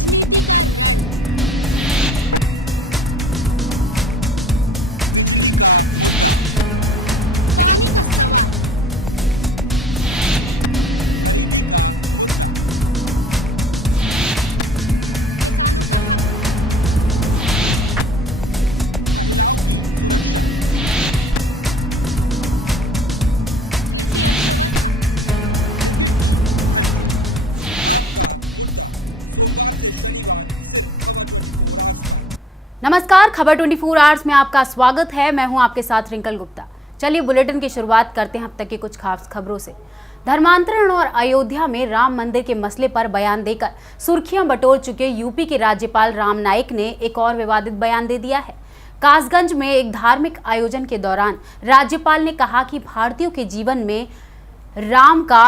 राजनीति का रण, बिजली का मुद्दा, पानी का सवाल, गरीबी का मुद्दा, किसानों का हक, महिलाओं की सुरक्षा, गिरती अर्थव्यवस्था, क्रिकेट की हलचल। आपका मुद्दा सोमवार से शनिवार सिर्फ खबर 24 आवर्स पर। नमस्कार, खबर 24 आवर्स में आपका स्वागत है। मैं हूं आपके साथ रिंकल गुप्ता। चलिए बुलेटिन की शुरुआत करते हैं अब तक की कुछ खास खबरों से। धर्मांतरण और अयोध्या में राम मंदिर के मसले पर बयान देकर सुर्खियां बटोर चुके यूपी के राज्यपाल राम नाईक ने एक और विवादित बयान दे दिया है। कासगंज में एक धार्मिक आयोजन के दौरान राज्यपाल ने कहा कि भारतीयों के जीवन में राम का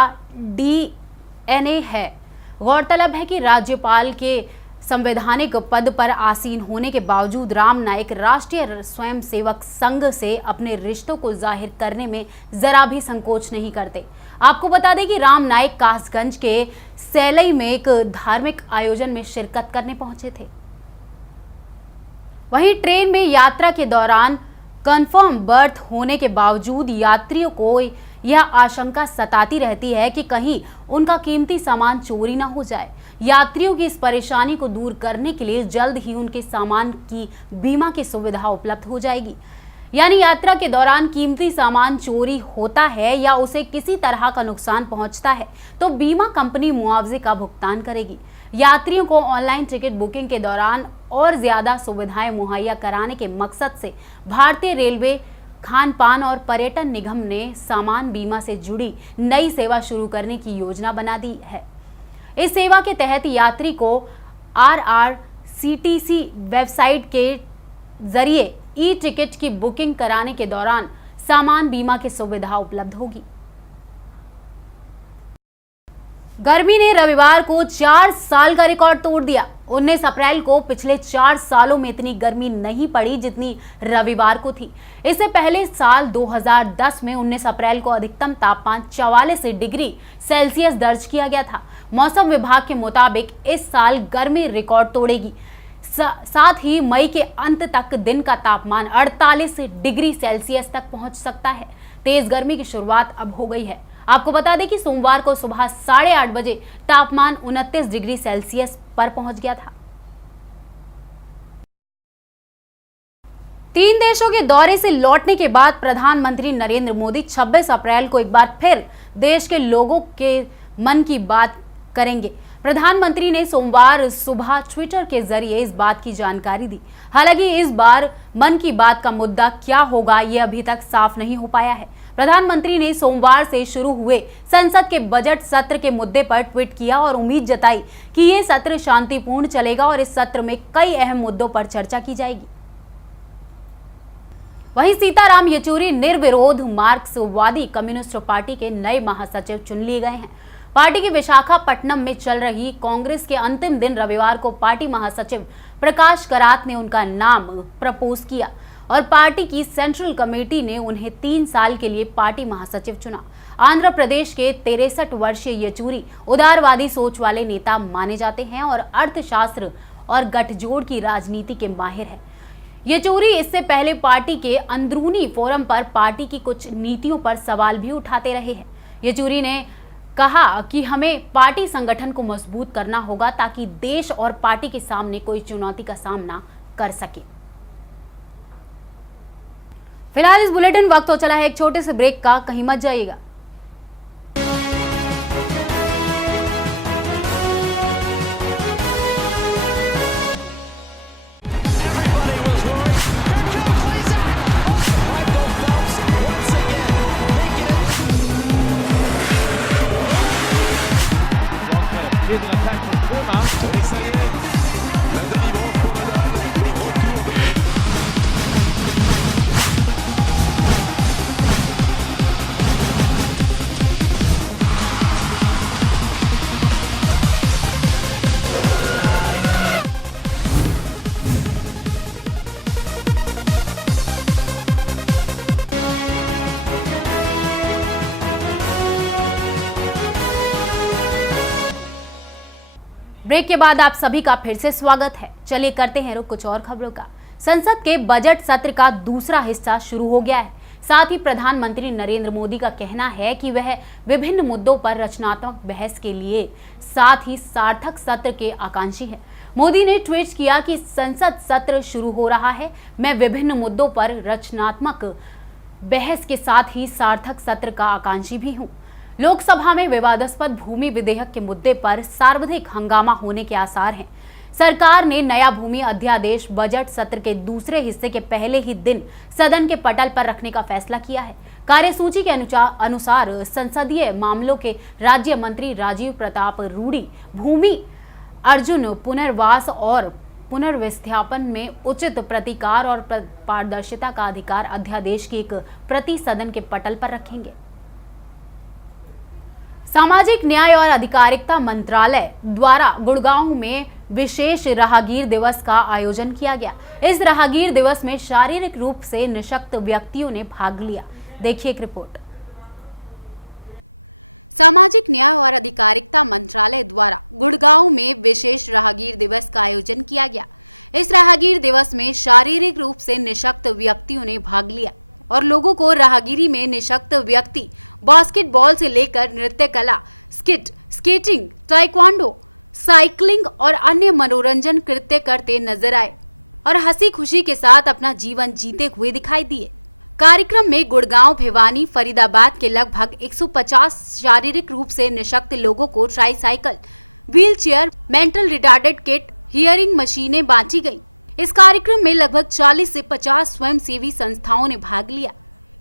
DNA है। गौरतलब है कि राज्यपाल के संवैधानिक पद पर आसीन होने के बावजूद राम नाईक राष्ट्रीय स्वयंसेवक संघ से अपने रिश्तों को जाहिर करने में जरा भी संकोच नहीं करते। आपको बता दें कि राम नाईक कासगंज के सैलई में एक धार्मिक आयोजन में शिरकत करने पहुंचे थे। वहीं ट्रेन में यात्रा के दौरान कंफर्म बर्थ होने के बावजूद यात्रियों को यह आशंका सताती रहती है कि कहीं उनका कीमती सामान चोरी न हो जाए। यात्रियों की इस परेशानी को दूर करने के लिए जल्द ही उनके सामान की बीमा की सुविधा उपलब्ध हो जाएगी। यानी यात्रा के दौरान कीमती सामान चोरी होता है या उसे किसी तरह का नुकसान पहुंचता है तो बीमा कंपनी मुआवजे का भुगतान करेगी। यात्रियों को ऑनलाइन टिकट बुकिंग के दौरान और ज्यादा सुविधाएं मुहैया कराने के मकसद से भारतीय रेलवे, खान पान और पर्यटन निगम ने सामान बीमा से जुड़ी नई सेवा शुरू करने की योजना बना दी है। इस सेवा के तहत यात्री को RRCTC वेबसाइट के जरिए ई-टिकट की बुकिंग कराने के दौरान सामान बीमा की सुविधा उपलब्ध होगी। गर्मी ने रविवार को 4 साल का रिकॉर्ड तोड़ दिया। 19 अप्रैल को पिछले 4 सालों में इतनी गर्मी नहीं पड़ी जितनी रविवार को थी। इससे पहले साल 2010 में 19 अप्रैल को अधिकतम तापमान 44 डिग्री सेल्सियस दर्ज किया गया था। मौसम विभाग के मुताबिक इस साल गर्मी रिकॉर्ड तोड़ेगी। साथ ही मई के अंत तक दिन का तापमान 48 डिग्री सेल्सियस तक पहुंच सकता है। तेज गर्मी की शुरुआत अब हो गई है। आपको बता दें कि सोमवार को सुबह 8:30 बजे तापमान 29 डिग्री सेल्सियस पर पहुंच गया था। 3 देशों के दौरे से लौटने के बाद प्रधानमंत्री नरेंद्र मोदी 26 अप्रैल को एक बार फिर देश के लोगों के मन की बात करेंगे। प्रधानमंत्री ने सोमवार सुबह ट्विटर के जरिए इस बात की जानकारी दी। हालांकि इस बार मन की बात का मुद्दा क्या होगा यह अभी तक साफ नहीं हो पाया है। प्रधानमंत्री ने सोमवार से शुरू हुए संसद के बजट सत्र के मुद्दे पर ट्वीट किया और उम्मीद जताई कि ये सत्र शांतिपूर्ण चलेगा और इस सत्र में कई अहम मुद्दों पर चर्चा की जाएगी। वहीं सीताराम येचुरी निर्विरोध मार्क्सवादी कम्युनिस्ट पार्टी के नए महासचिव चुन लिए गए हैं। पार्टी की विशाखापट्टनम में चल रही कांग्रेस के अंतिम दिन रविवार को पार्टी महासचिव प्रकाश करात ने उनका नाम प्रपोज किया और पार्टी की सेंट्रल कमेटी ने उन्हें 3 साल के लिए पार्टी महासचिव चुना। आंध्र प्रदेश के 63 वर्षीय येचुरी उदारवादी सोच वाले नेता माने जाते हैं और अर्थशास्त्र और गठजोड़ की राजनीति के माहिर है। येचुरी इससे पहले पार्टी के अंदरूनी फोरम पर पार्टी की कुछ नीतियों पर सवाल भी उठाते रहे हैं। येचुरी ने कहा कि हमें पार्टी संगठन को मजबूत करना होगा ताकि देश और पार्टी के सामने कोई चुनौती का सामना कर सके। फिलहाल इस बुलेटिन वक्त हो चला है एक छोटे से ब्रेक का, कहीं मत जाइएगा। ब्रेक के बाद आप सभी का फिर से स्वागत है। चलिए करते हैं रुख कुछ और खबरों का। संसद के बजट सत्र का दूसरा हिस्सा शुरू हो गया है। साथ ही प्रधानमंत्री नरेंद्र मोदी का कहना है कि वह विभिन्न मुद्दों पर रचनात्मक बहस के लिए साथ ही सार्थक सत्र के आकांक्षी है। मोदी ने ट्वीट किया कि संसद सत्र शुरू हो रहा है, मैं विभिन्न मुद्दों पर रचनात्मक बहस के साथ ही सार्थक सत्र का आकांक्षी भी हूं। लोकसभा में विवादास्पद भूमि विधेयक के मुद्दे पर सर्वाधिक हंगामा होने के आसार हैं। सरकार ने नया भूमि अध्यादेश बजट सत्र के दूसरे हिस्से के पहले ही दिन सदन के पटल पर रखने का फैसला किया है। कार्यसूची के अनुसार संसदीय मामलों के राज्य मंत्री राजीव प्रताप रूडी भूमि अर्जुन पुनर्वास और पुनर्विस्थापन में उचित प्रतिकार और पारदर्शिता का अधिकार अध्यादेश की एक प्रति सदन के पटल पर रखेंगे। सामाजिक न्याय और अधिकारिता मंत्रालय द्वारा गुड़गांव में विशेष राहगीर दिवस का आयोजन किया गया। इस राहगीर दिवस में शारीरिक रूप से निशक्त व्यक्तियों ने भाग लिया। देखिए एक रिपोर्ट। सामाजिक न्याय और अधिकारिता मंत्रालय द्वारा गुड़गांव में विशेष राहगीर दिवस का आयोजन किया गया। इस राहगीर दिवस में शारीरिक रूप से निशक्त व्यक्तियों ने भाग लिया और लोगों को राहगीरी में निशक्त व्यक्ति बास्केटबॉल से लेकर नृत्य कला, स्केटिंग, ताइक्वांडो, साइकिलिंग और अन्य मनोरंजन कृत्य करते नजर आए और हंसी खुशी के साथ अपना जीवन जीते हुए दिखाई दिए। कार्यक्रम में गुड़गांव, भिवानी, फरीदाबाद के लगभग 150 शारीरिक रूप से निशक्त लोगों को tricycle, wheelchair, mental retarded kit, hearing मशीनें बांटी गयी। इस कार्यक्रम में लगभग 40 से 50 स्वयंसेवी संस्थाओं ने भाग लिया।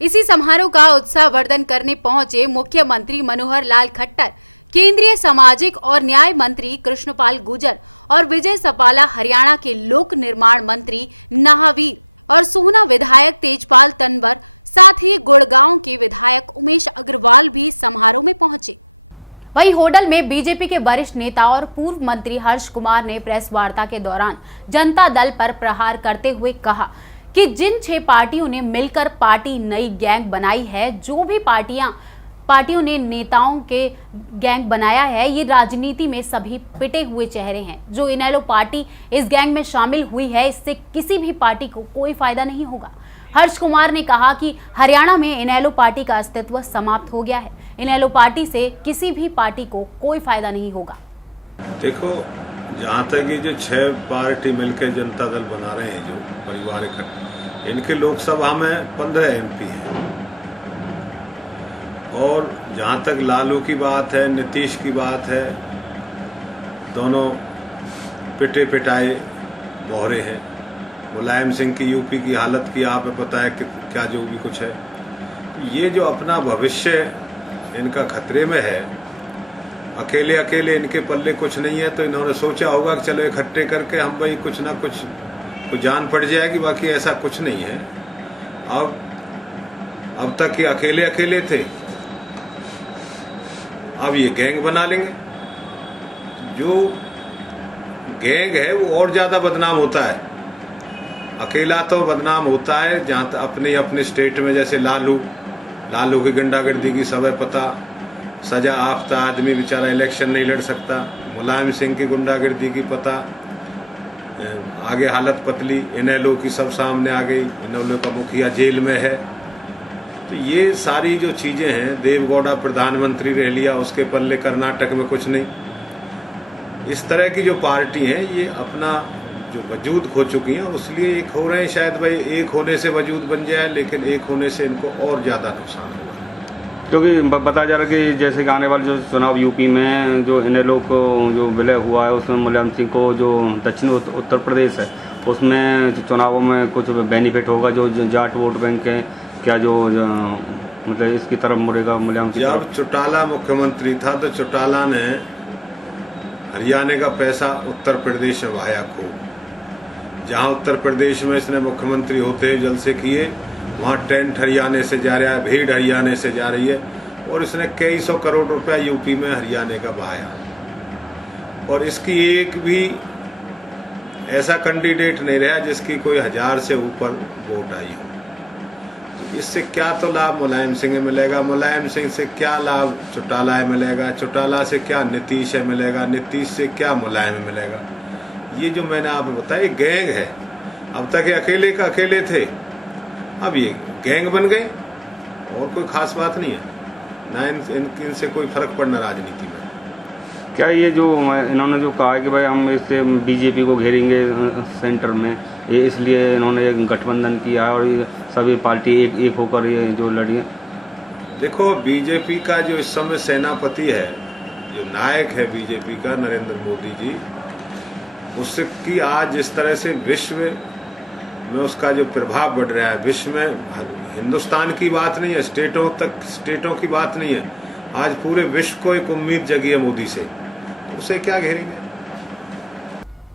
इसी समारोह का उत्साहवर्धन करने पहुंचे मुख्यमंत्री मनोहर लाल खट्टर, केंद्रीय सामाजिक और न्याय मंत्री कृष्णपाल गुर्जर और विजय सपाला, हरियाणा के लोक निर्माण मंत्री नाहावीर और सोहना विधायक तेजपाल तनवर, साथ ही गुड़गांव के विधायक उमेश अग्रवाल भी समारोह में पहुंचे। वहीं होडल में बीजेपी के वरिष्ठ नेता और पूर्व मंत्री हर्ष कुमार ने प्रेस वार्ता के दौरान जनता दल पर प्रहार करते हुए कहा कि जिन 6 पार्टियों ने मिलकर पार्टी नई गैंग बनाई है, जो भी पार्टियों ने नेताओं के गैंग बनाया है, ये राजनीति में सभी पिटे हुए चेहरे हैं। जो इनेलो पार्टी इस गैंग में शामिल हुई है, इससे किसी भी पार्टी को कोई फायदा नहीं होगा। हर्ष कुमार ने कहा कि हरियाणा में इनेलो पार्टी का अस्तित्व समाप्त हो गया है। इनेलो पार्टी से किसी भी पार्टी को कोई फायदा नहीं होगा। देखो, जहाँ तक ये जो 6 पार्टी मिलकर जनता दल बना रहे हैं, जो परिवार इकट्ठे, इनके लोकसभा में 15 MP हैं। और जहाँ तक लालू की बात है, नीतीश की बात है, दोनों पिटे पिटाए बोहरे हैं। मुलायम सिंह की यूपी की हालत की आप पता है कि क्या जो भी कुछ है। ये जो अपना भविष्य इनका खतरे में है, अकेले इनके पल्ले कुछ नहीं है, तो इन्होंने सोचा होगा कि चलो इकट्ठे करके हम भाई कुछ ना कुछ जान पड़ जाएगी। बाकी ऐसा कुछ नहीं है। अब तक ये अकेले थे, अब ये गैंग बना लेंगे। जो गैंग है वो और ज्यादा बदनाम होता है। अकेला तो बदनाम होता है जहाँ अपने स्टेट में, जैसे लालू की गुंडागर्दी की सब पता, सजा आफ्ता आदमी बेचारा इलेक्शन नहीं लड़ सकता। मुलायम सिंह की गुंडागर्दी की पता, आगे हालत पतली, इनेलो की सब सामने आ गई, इनेलो का मुखिया जेल में है। तो ये सारी जो चीजें हैं, देवगौड़ा प्रधानमंत्री रह लिया, उसके पल्ले कर्नाटक में कुछ नहीं। इस तरह की जो पार्टी हैं, ये अपना जो वजूद खो चुकी हैं, इसलिए एक हो रहे हैं। शायद भाई एक होने से वजूद बन जाए, लेकिन एक होने से इनको और ज्यादा नुकसान होगा। क्योंकि बताया जा रहा है कि जैसे कि आने वाले जो चुनाव यूपी में जो इनेलो को जो विलय हुआ है, उसमें मुलायम सिंह को जो दक्षिण उत्तर प्रदेश है, उसमें चुनावों में कुछ बेनिफिट होगा। जो जाट वोट बैंक है, क्या जो मतलब इसकी तरफ मुड़ेगा मुलायम सिंह। जब चौटाला मुख्यमंत्री था तो चौटाला ने हरियाणा का पैसा उत्तर प्रदेश में बहाया खूब। जहां उत्तर प्रदेश में इसने मुख्यमंत्री होते जलसे किए, वहां टेंट हरियाणा से जा रहा है, भीड़ हरियाणा से जा रही है, और इसने कई 100 करोड़ रुपया यूपी में हरियाणा का बहाया। और इसकी एक भी ऐसा कैंडिडेट नहीं रहा जिसकी कोई 1000 से ऊपर वोट आई हो। तो इससे क्या तो लाभ मुलायम सिंह मिलेगा, मुलायम सिंह से क्या लाभ चौटाला मिलेगा, चौटाला से क्या नीतीश मिलेगा, नीतीश से क्या मुलायम मिलेगा। ये जो मैंने आपको बताया गैंग है। अब तक ये अकेले का अकेले थे, अब ये गैंग बन गए और कोई खास बात नहीं है ना। इनसे कोई फर्क पड़ना राजनीति में। क्या ये जो इन्होंने जो कहा है कि भाई हम इससे बीजेपी को घेरेंगे सेंटर में, ये इसलिए इन्होंने एक गठबंधन किया है और ये सभी पार्टी एक होकर ये जो लड़ी है। देखो, बीजेपी का जो इस समय सेनापति है, जो नायक है बीजेपी का, नरेंद्र मोदी जी, उसकी आज जिस तरह से विश्व में उसका जो प्रभाव बढ़ रहा है, विश्व में हिंदुस्तान की बात नहीं है, स्टेटों की बात नहीं है, आज पूरे विश्व को एक उम्मीद जगी है मोदी से, उसे क्या घेरेंगे।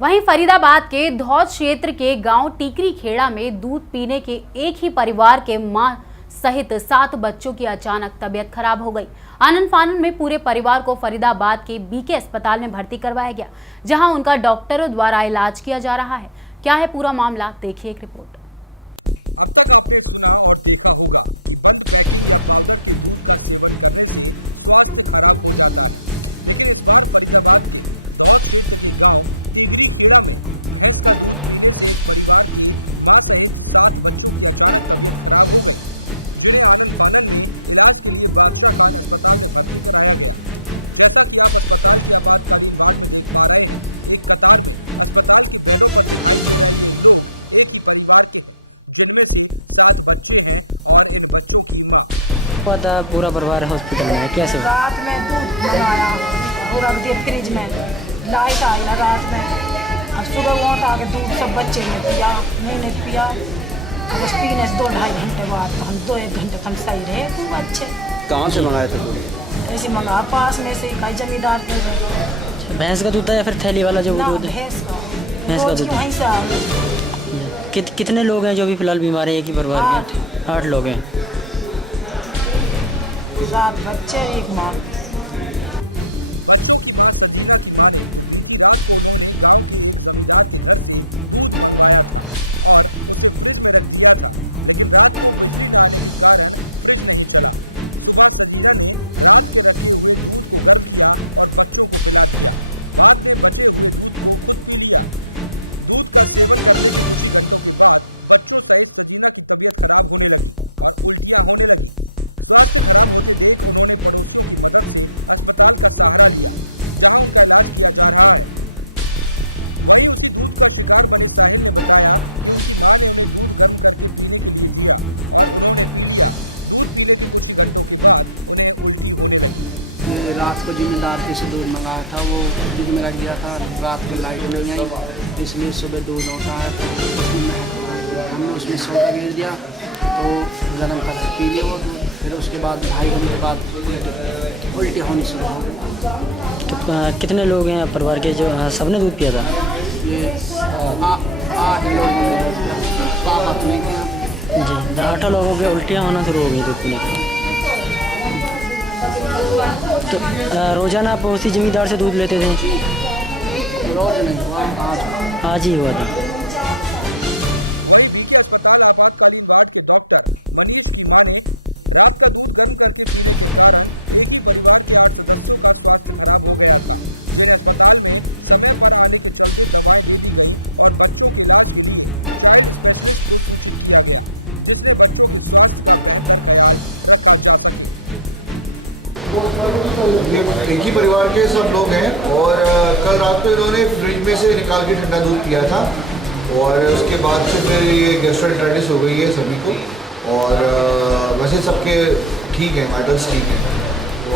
वहीं फरीदाबाद के धौज क्षेत्र के गांव टीकरी खेड़ा में दूध पीने के एक ही परिवार के मां सहित 7 बच्चों की अचानक तबीयत खराब हो गई। आनन फानन में पूरे परिवार को फरीदाबाद के बीके अस्पताल में भर्ती करवाया गया, जहां उनका डॉक्टरों द्वारा इलाज किया जा रहा है। क्या है पूरा मामला, देखिए एक रिपोर्ट। अब तक आपने सुना और देखा होगा कि बंद पैकिंग या पाउडर के दूध का सेवन करने से स्वास्थ्य खराब हो जाता है, लेकिन इस बार फरीदाबाद के धौज क्षेत्र के गांव टिगरी खेड़ा में भैंस का दूध पीने से एक परिवार की मां सहित 7 बच्चों की अचानक तबीयत खराब हो गई, जिन्हें आनन फानन में इलाज के लिए बादशाह खान अस्पताल में भर्ती कराया गया। जैसा कि आप अस्पताल के आपातकालीन वार्ड में देख पा रहे हैं, एक कतार में अस्पताल के बेडों पर दिखाई दे रहे ये लोग एक ही परिवार के हैं, जिनमें से 7 बच्चे हैं और इन बच्चों की मां। पूरा परिवार हॉस्पिटल में है। कैसे रात में दूध मंगाया पूरा फ्रिज में, लाइट आई ना रात में, और सुबह वहाँ आके दूध सब बच्चे ने पिया, मैंने पिया, बस पीने से 2-2.5 घंटे बाद हम 2-1 घंटे हम सही रहे, खूब अच्छे। कहाँ से मंगाए थे? ऐसे मंगा पास में से कई जमींदार के। भैंस का दूध था या फिर थैली वाला जो दूध? भैंस का दूध। वहीं से आ गए। कितने लोग हैं जो भी फिलहाल बीमार हैं एक ही परिवार के? 8 लोग हैं। 7 बच्चे, एक माँ। बच्चों की मां सजीना की माने तो बीती रात को उन्होंने गांव के एक जमींदार के घर से दूध मंगवाया था और उसे फ्रिज में रख दिया था, लेकिन रात को बिजली न आने के कारण फ्रिज नहीं चला। सुबह सजीना ने रात के रखे हुए दूध को गर्म किया और बच्चों को पिला दिया। बाद में बचे हुए दूध को खुद पी लिया। दूध का सेवन करने के कुछ ही घंटों के बाद बच्चों सहित सजीना की तबीयत खराब होने लगी और उल्टियां होने लगी। स्वास्थ्य खराब होते देख उन्होंने पड़ोसियों की मदद से अस्पताल का सहारा लिया, जहां उनका इलाज किया जा रहा है। वहीं उसी दूध का शिकार बने साहिल ने बताया कि उनकी मां ने उन्हें दूध गर्म करके पीने के लिए दिया और उन्होंने पी लिया। दूध पीने के कुछ ही घंटों के बाद उन्हें उल्टी होने लगी। रात को जिम्मेदार से दूध मंगाया था, वो दूध में रख दिया था, रात में लाइट नहीं आई, इसलिए सुबह दूध होता है तो हमने उसमें सोडा गिर दिया तो गर्म करके पी लिया। फिर उसके बाद 2.5 घंटे के बाद उल्टी होनी शुरू हो। तो कितने लोग हैं परिवार के जो सबने दूध पिया था? ये 8 जी, 8 लोगों के उल्टियाँ होना शुरू हो गई दूध पीने के। तो रोजाना आप उसी जमींदार से दूध लेते थे? आज ही हुआ था। वहीं बीके अस्पताल आपातकालीन वार्ड के डॉक्टर मनीष की मां ने रात का दूध गर्म करके पीने के कारण एक ही परिवार के 8 सदस्यों का स्वास्थ्य खराब हो गया था, जिन्हें अस्पताल में समय पर आने के चलते दवाएं दे दी गईं और बच्चों के इलाज के लिए चाइल्ड स्पेशलिस्ट को सूचित किया गया, जिसने बच्चों के स्वास्थ्य का बेहतर ख्याल रखा जा सके। एक ही परिवार के सब लोग हैं और कल रात को इन्होंने फ्रिज में से निकाल के ठंडा दूध पिया था और उसके बाद से फिर ये गैस्ट्रोएंटेराइटिस हो गई है सभी को। और वैसे सबके ठीक है, वाइटल्स ठीक है।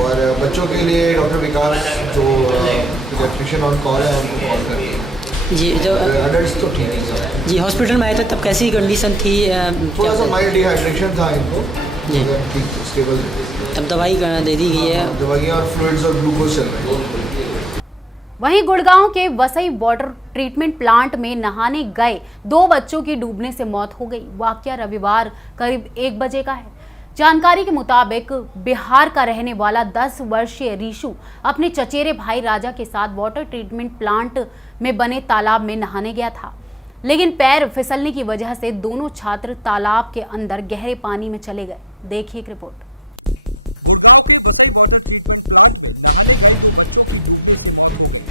और बच्चों के लिए डॉक्टर विकास जो इलेक्ट्रिशियन ऑन कॉल है उनको कॉल करके जी। जो एडल्ट तो ठीक है जी, हॉस्पिटल में आए थे तब कैसी कंडीशन थी? थोड़ा सा माइल्ड डिहाइड्रेशन था इनको जी। स्टेबल तब दवाई दे दी गई है? दवाइयाँ और फ्लूइड्स और ग्लूकोज चल रहे हैं। वहीं गुड़गांव के वसई वाटर ट्रीटमेंट प्लांट में नहाने गए 2 बच्चों की डूबने से मौत हो गई। वाकया रविवार करीब 1 बजे का है। जानकारी के मुताबिक बिहार का रहने वाला 10 वर्षीय रीशु अपने चचेरे भाई राजा के साथ वाटर ट्रीटमेंट प्लांट में बने तालाब में नहाने गया था। लेकिन पैर फिसलने की वजह से दोनों छात्र तालाब के अंदर गहरे पानी में चले गए। देखिए एक रिपोर्ट। गुड़गांव के वसई वाटर ट्रीटमेंट प्लांट में नहाने गए 2 बच्चों की डूबने से मौत हो गई।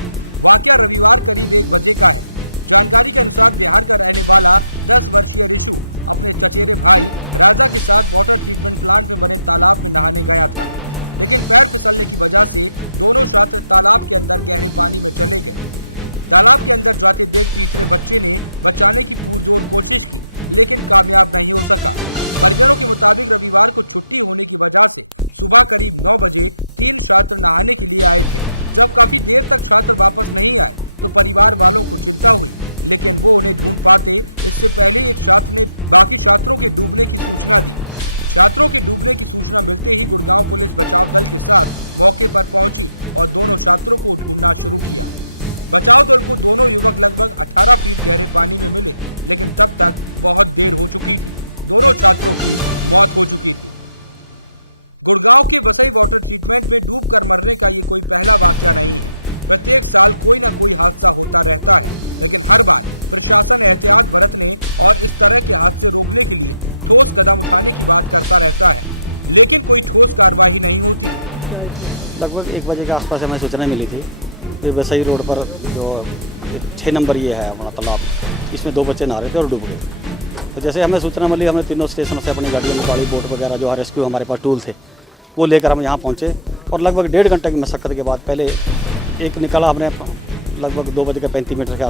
वाकया रविवार करीब 1 बजे का है। जानकारी के अनुसार बिहार का रहने वाला 10 वर्षीय ऋषु अपने चचेरे भाई राजा के साथ वाटर ट्रीटमेंट प्लांट में बने तालाब में नहाने गया था, लेकिन पैर फिसलने की वजह से दोनों छात्र तालाब के अंदर गहरे पानी में चले गए। तालाब के अंदर जाते देख तीसरे बच्चे ने बचाने की पुरजोर कोशिश की, लेकिन कामयाब नहीं हो सका। परिजनों के मुताबिक रविवार को छुट्टी होने की वजह से सुबह करीब 9 बजे 3 छात्र नहाने के लिए आए थे। जब काफी देर तक छात्र वापस नहीं आए तो परिवार वालों को चिंता हुई, लेकिन वो उन्हें ढूंढ पाते इससे पहले एक छात्र ने बाकी छात्रों के डूबने की सूचना दी। छात्रों के डूबने की सूचना मिलते ही गुड़गांव पुलिस बचाव दल के साथ मौके पर पहुंची और दोनों छात्रों को ढूंढना शुरू किया। बचाव दल को दोनों युवक लगभग 18 फीट गहरे पानी में मिले, लेकिन तब तक बहुत देर हो चुकी थी। दोनों छात्रों की मौत हो चुकी थी। गुड़गांव के वसई वाटर ट्रीटमेंट में डूबकर मरने का ये कोई पहला वाकया नहीं है। प्रत्येक साल कोई न कोई हादसा होता रहता है, लेकिन हर बार प्रशासन एहतियात बरतने और इस तरह के हादसे रोकने के लिए ठोस कदम उठाने की बात करता रहता है, लेकिन कोई ठोस कार्रवाई नहीं होती। लगभग 1 बजे के आसपास हमें सूचना मिली थी कि वसई रोड पर जो 6 नंबर ये है अपना तालाब, इसमें 2 बच्चे नहा रहे थे और डूब गए। तो जैसे हमें सूचना मिली, हमने तीनों स्टेशनों से अपनी गाड़ियों में गाड़ी बोट वगैरह जो रेस्क्यू हमारे पास टूल थे वो लेकर हम यहाँ पहुँचे और लगभग 1.5 घंटे की मशक्कत के बाद पहले एक निकाला हमने, लगभग 2:35 के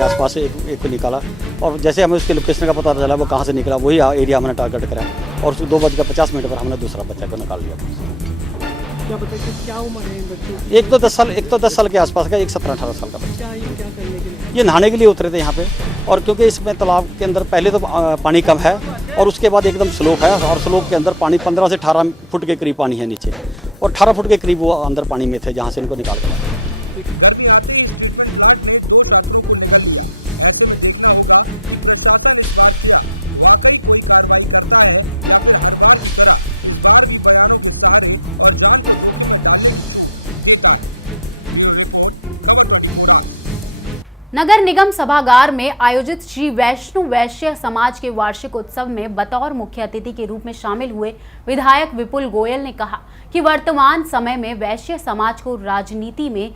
आसपास एक निकाला और जैसे हमें उसके लोकेशन का पता चला वो कहाँ से निकला, वही एरिया हमने टारगेट करा और 2:50 पर हमने दूसरा बच्चा को निकाल दिया। क्या उम्र है बच्चे? एक तो 10 साल के आसपास का, एक 17-18 साल का बच्चा। ये नहाने के लिए उतरे थे यहाँ पे और क्योंकि इसमें तालाब के अंदर पहले तो पानी कम है और उसके बाद एकदम स्लोप है और स्लोप के अंदर पानी 15 से 18 फुट के करीब पानी है नीचे और 18 फुट के करीब वो अंदर पानी में थे, जहाँ से इनको निकाल दिया। गर्मी आते ही इस ट्रीटमेंट प्लांट ने 2 छात्रों को निगल लिया। ऐसे में देखना होगा कि प्रशासन इस बार क्या वाकई कोई कार्रवाई करता है या फिर हर बार की तरह इस बार भी बयानों के सहारे और जान को जोखिम में डालने की छूट देता है। ब्यूरो रिपोर्ट, खबर 24 आवर्स। नगर निगम सभागार में आयोजित श्री वैष्णव वैश्य समाज के वार्षिक उत्सव में बतौर मुख्य अतिथि के रूप में शामिल हुए विधायक विपुल गोयल ने कहा कि वर्तमान समय में वैश्य समाज को राजनीति में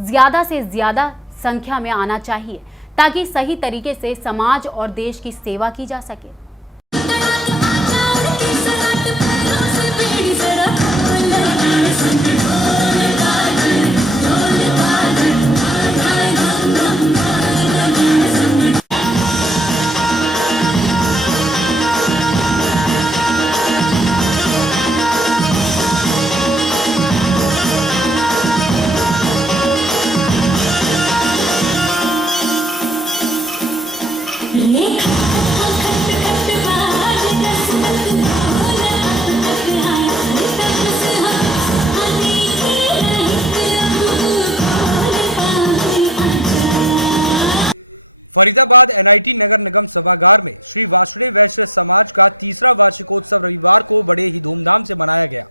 ज्यादा से ज्यादा संख्या में आना चाहिए ताकि सही तरीके से समाज और देश की सेवा की जा सके। फरीदाबाद एनआईटी नगर निगम सभागार में श्री वासुदेव वैश्य समाज का 3रा वार्षिकोत्सव रविवार को बड़े ही धूमधाम से मनाया गया।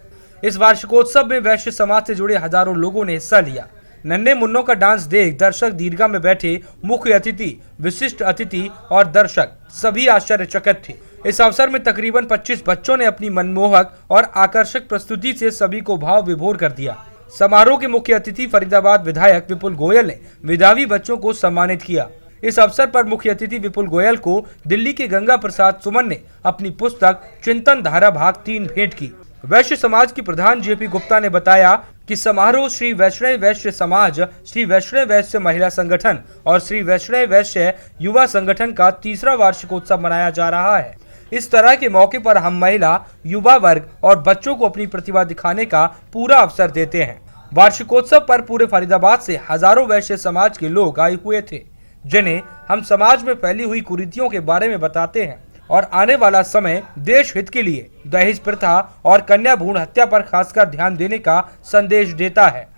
इस वार्षिकोत्सव में वैश्य समाज से जुड़े हजारों लोगों ने हिस्सा लिया। नन्हे मुन्नों का डांस देख दर्शक दीर्घा में बैठे मुख्य अतिथि, विशिष्ट अतिथि और दर्शक सभी आश्चर्यचकित थे। इस अवसर में तकरीबन 25 बच्चों ने अपनी मनमोहक और आकर्षक प्रस्तुति से सभी को भाव विभोर कर दिया। समारोह के मुख्य अतिथि फरीदाबाद विधायक विपुल गोयल ने मेधावी बच्चों को सम्मानित किया। इस अवसर पर मुख्य अतिथि विपुल गोयल को दिल्ली के गंगा प्रसाद सुमन ने अपनी पुस्तक चिंतन धारा भाग 3 भेंट की। वैश्य समाज की प्रधान जेपी गुप्ता ने बताया कि समारोह श्री वैष्णव वैश्य समाज, श्री वैष्णव वैश्य महिला संगठन और श्री वैष्णव वैश्य युवा संगठन का 3रा वार्षिकोत्सव मनाया जा रहा है। इस तरह के मौके पर हम महिला, युवा वर्ग और बच्चों को अपनी प्रतिभा दिखाने का पूरा अवसर देते हैं। वार्षिकोत्सव पर पूरे फरीदाबाद से हजारों वैश्य समाज के लोग आए हुए थे, जिन्हें हम समाज में फैली हुई कुरीतियों के बारे में बताते हैं और आने वाला समय देश हित के लिए दहेज प्रथा और कन्या भ्रूण हत्या पर खासकर ध्यान देने का संदेश देता है।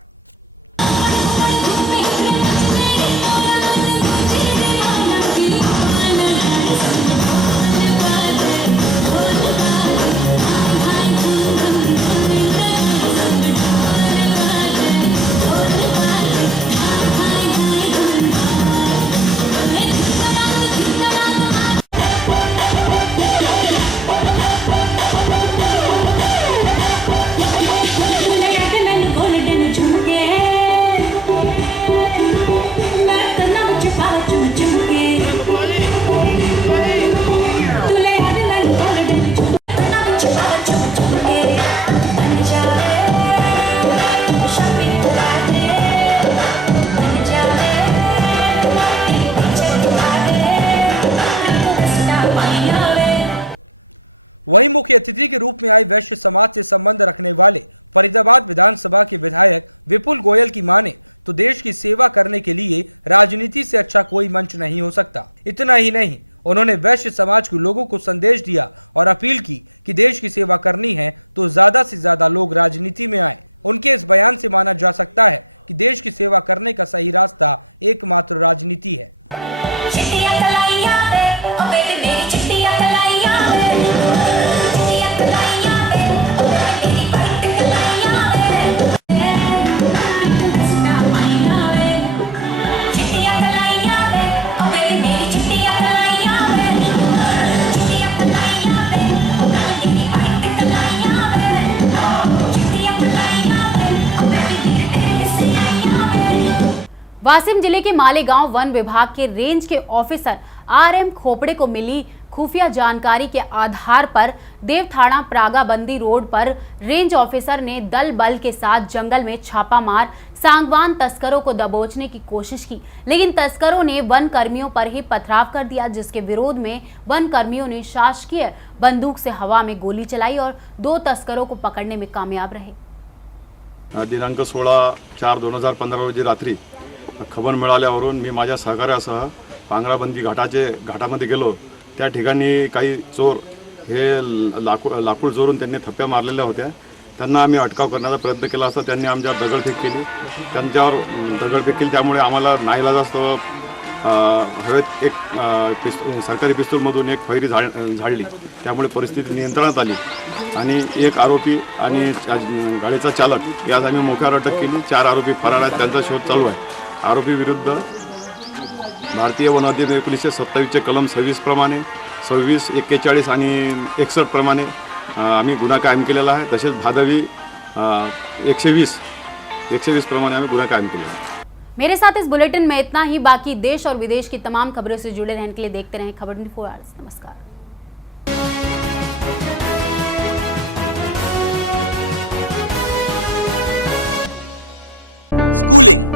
वहीं मुख्य अतिथि के रूप में आई वैश्य समाज से संबंध रखने वाले फरीदाबाद विधानसभा के विधायक विपुल गोयल की माने तो देश की सेवा करने के लिए राजनीति से अच्छा कोई मंच नहीं हो सकता। इतना ही नहीं, उन्होंने वैश्य समाज के लोगों को संदेश दिया और अपील की कि देश की सेवा करनी है तो ज्यादा से ज्यादा लोग राजनीति में आए। उनके इस बयान से माना जा सकता है कि देश की सेवा करने का सही रास्ता एकमात्र राजनीति है। वासिम जिले के मालेगांव वन विभाग के रेंज के ऑफिसर RM खोपड़े को मिली खुफिया जानकारी के आधार पर देवथाना प्रागाबंदी रोड पर रेंज ऑफिसर ने दल बल के साथ जंगल में छापा मार सांगवान तस्करों को दबोचने की कोशिश की, लेकिन तस्करों ने वन कर्मियों पर ही पथराव कर दिया, जिसके विरोध में वन कर्मियों ने शासकीय बंदूक से हवा में गोली चलाई और 2 तस्करों को पकड़ने में कामयाब रहे। दिनांक 16/4/2015 रोजी रात्री खबर मिळाल्यावरून मी माझ्या सहकार्यासह पांगराबंदी घाटामध्ये गेलो। त्या ठिकाणी काही चोर हे लाकूड चोरून त्यांनी थप्प्या मारलेल्या होत्या। त्यांना आम्ही अटकाव करण्याचा प्रयत्न केला असता त्यांनी आमच्यावर दगडफेक केली। त्यांच्यावर दगडफेक केली त्यामुळे आम्हाला नाईलाजास्तव हवेत एक सरकारी पिस्तूलमधून एक फैरी झाडली। त्यामुळे परिस्थिती नियंत्रणात आली आणि एक आरोपी आणि गाडीचा चालक यास आम्ही मोक्यावर अटक केली। 4 आरोपी फरार आहेत, त्यांचा शोध चालू आहे। आरोपी विरुद्ध भारतीय वन अधिनियम 1927 चे कलम 26 प्रमाणे 26, 41 आणि 61 प्रमाणे आम्ही गुन्हा कायम केलेला आहे। तसेच भादवी 120 प्रमाणे आम्ही गुन्हा कायम केलेला आहे। मेरे साथ इस बुलेटिन में इतना ही। बाकी देश और विदेश की तमाम खबरों से जुड़े रहने के लिए देखते रहें खबर 24 आवर्स। नमस्कार। Schooling,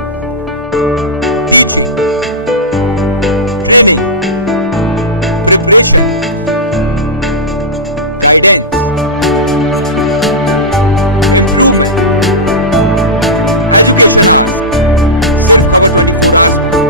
teaching, training, preparation, guidance, improvement, education hours, सिर्फ खबर 24 आवर्स में।